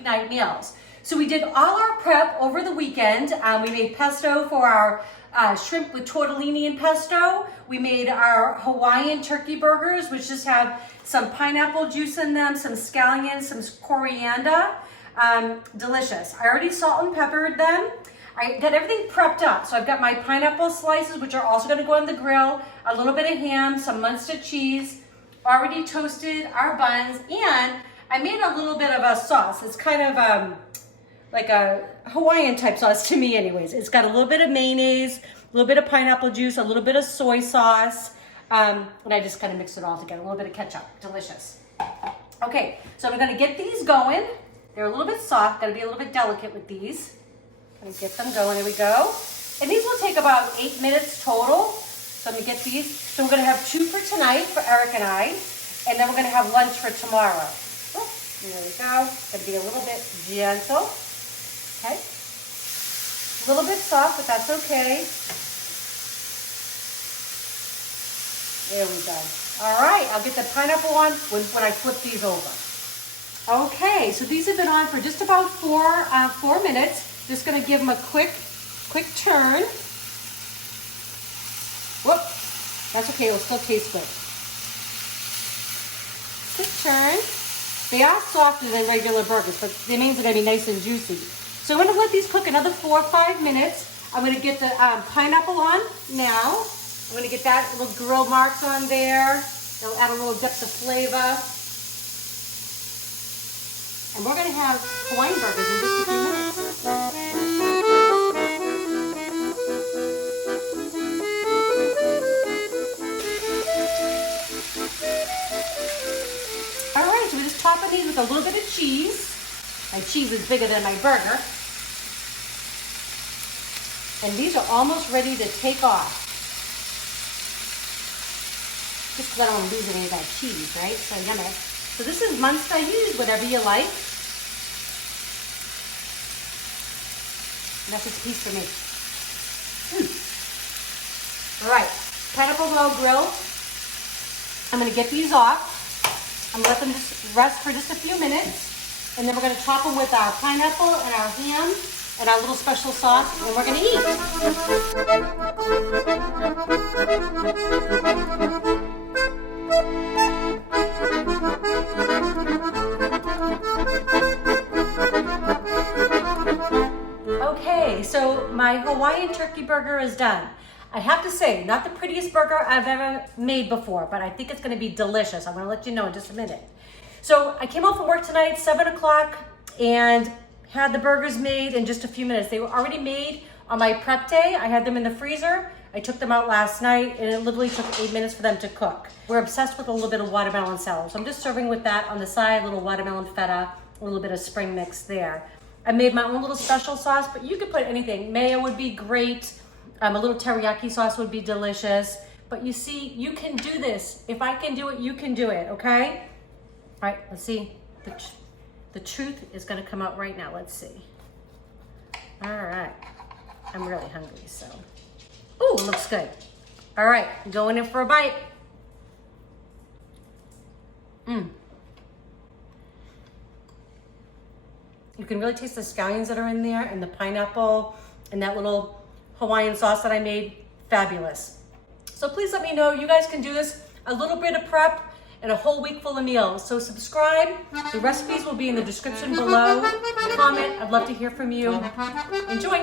weeknight meals. So we did all our prep over the weekend. We made pesto for our shrimp with tortellini and pesto. We made our Hawaiian turkey burgers, which just have some pineapple juice in them, some scallions, some coriander. Delicious. I already salt and peppered them. I got everything prepped up. So I've got my pineapple slices, which are also going to go on the grill, a little bit of ham, some muenster cheese, already toasted our buns, and I made a little bit of a sauce. It's kind of like a Hawaiian type sauce to me anyways. It's got a little bit of mayonnaise, a little bit of pineapple juice, a little bit of soy sauce, and I just kind of mix it all together, a little bit of ketchup. Delicious. Okay, so I'm going to get these going. They're a little bit soft, got to be a little bit delicate with these. Gonna get them going, there we go. And these will take about 8 minutes total. So I'm gonna get these. So we're gonna have 2 for tonight for Eric and I, and then we're gonna have lunch for tomorrow. Oh, there we go. Gonna be a little bit gentle. Okay. A little bit soft, but that's okay. There we go. All right, I'll get the pineapple on when I flip these over. Okay, so these have been on for just about 4 minutes. Just gonna give them a quick turn. Whoop, that's okay, it'll still taste good. Quick turn. They are softer than regular burgers, but it means they're gonna be nice and juicy. So I'm gonna let these cook another 4 or 5 minutes. I'm gonna get the pineapple on now. I'm gonna get that little grill marks on there. It'll add a little depth of flavor. And we're gonna have Hawaiian burgers in just a few minutes. All right, so we're just topping these with a little bit of cheese. My cheese is bigger than my burger. And these are almost ready to take off. Just because I don't want to lose any of that cheese, right? So yummy. So this is muenster. Use whatever you like. And that's just a piece for me. All right, pineapple's all grilled. I'm gonna get these off. I'm gonna let them just rest for just a few minutes. And then we're gonna chop them with our pineapple and our ham and our little special sauce, and we're gonna eat. Okay, so my Hawaiian turkey burger is done. I have to say, not the prettiest burger I've ever made before, but I think it's gonna be delicious. I'm gonna let you know in just a minute. So I came home from work tonight, 7 o'clock, and had the burgers made in just a few minutes. They were already made on my prep day. I had them in the freezer. I took them out last night, and it literally took 8 minutes for them to cook. We're obsessed with a little bit of watermelon salad. So I'm just serving with that on the side, a little watermelon feta, a little bit of spring mix there. I made my own little special sauce, but you could put anything. Mayo would be great. A little teriyaki sauce would be delicious. But you see, you can do this. If I can do it, you can do it, okay? All right, let's see. The truth is gonna come out right now. Let's see. All right. I'm really hungry, so. Ooh, it looks good. All right, going in for a bite. You can really taste the scallions that are in there and the pineapple and that little Hawaiian sauce that I made. Fabulous. So please let me know. You guys can do this. A little bit of prep and a whole week full of meals. So subscribe. The recipes will be in the description below. Comment. I'd love to hear from you. Enjoy.